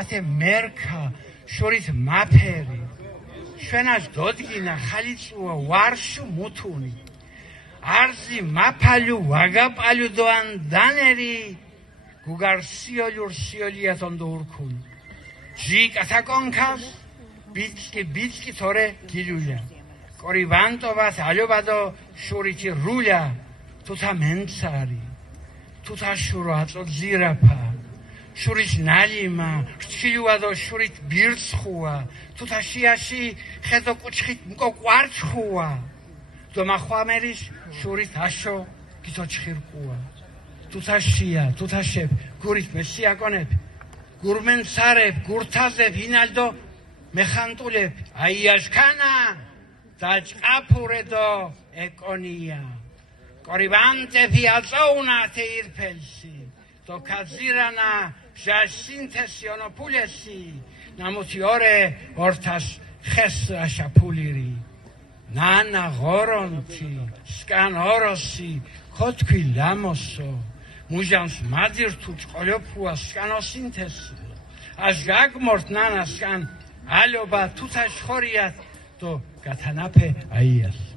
ათე მერქა შორის მაფერი შვენას დოდგინა ხალიწუა ვარშუ მუთუნი არზი მაფალუ ვაგაპალუ დოან დანერი გუგარ სიოლიათონ დოურქუნ ჟი კათაკონქას ბიჭკი თორე გილულა კორივანტოვას ალობადო შურიჩი რულა თუთა მენცარი თუთა შურო აწო ზირაფა შურიც ნალიმა რჩილუადო შურით ბირცხუა თუთა შიაში ხეზო კუჩხით მკოკვარცხუა დომახვამერის შურით აშო გითოჩხირკუა თუთა შია თუთა შებ გურით მესიაკონებ გურმენცარებ გურთაზებ ინალდო მეხანტულებ აიაშქანა დაჭყაფურედო ეკონია კორივანტეფი აწოუნა თეირფელსი то казирана жашинтесионо пулеси намутиоре ортас хесраша пулири нана горонти скан ороси ხოთქვი ლამოსო მუჟანს მაძირთუ ჭყოლოფუა სკანოსინთესი ას გაგმორთ ნანა სკან ალობა თუთა შხორიათ დო გათანაფე აიას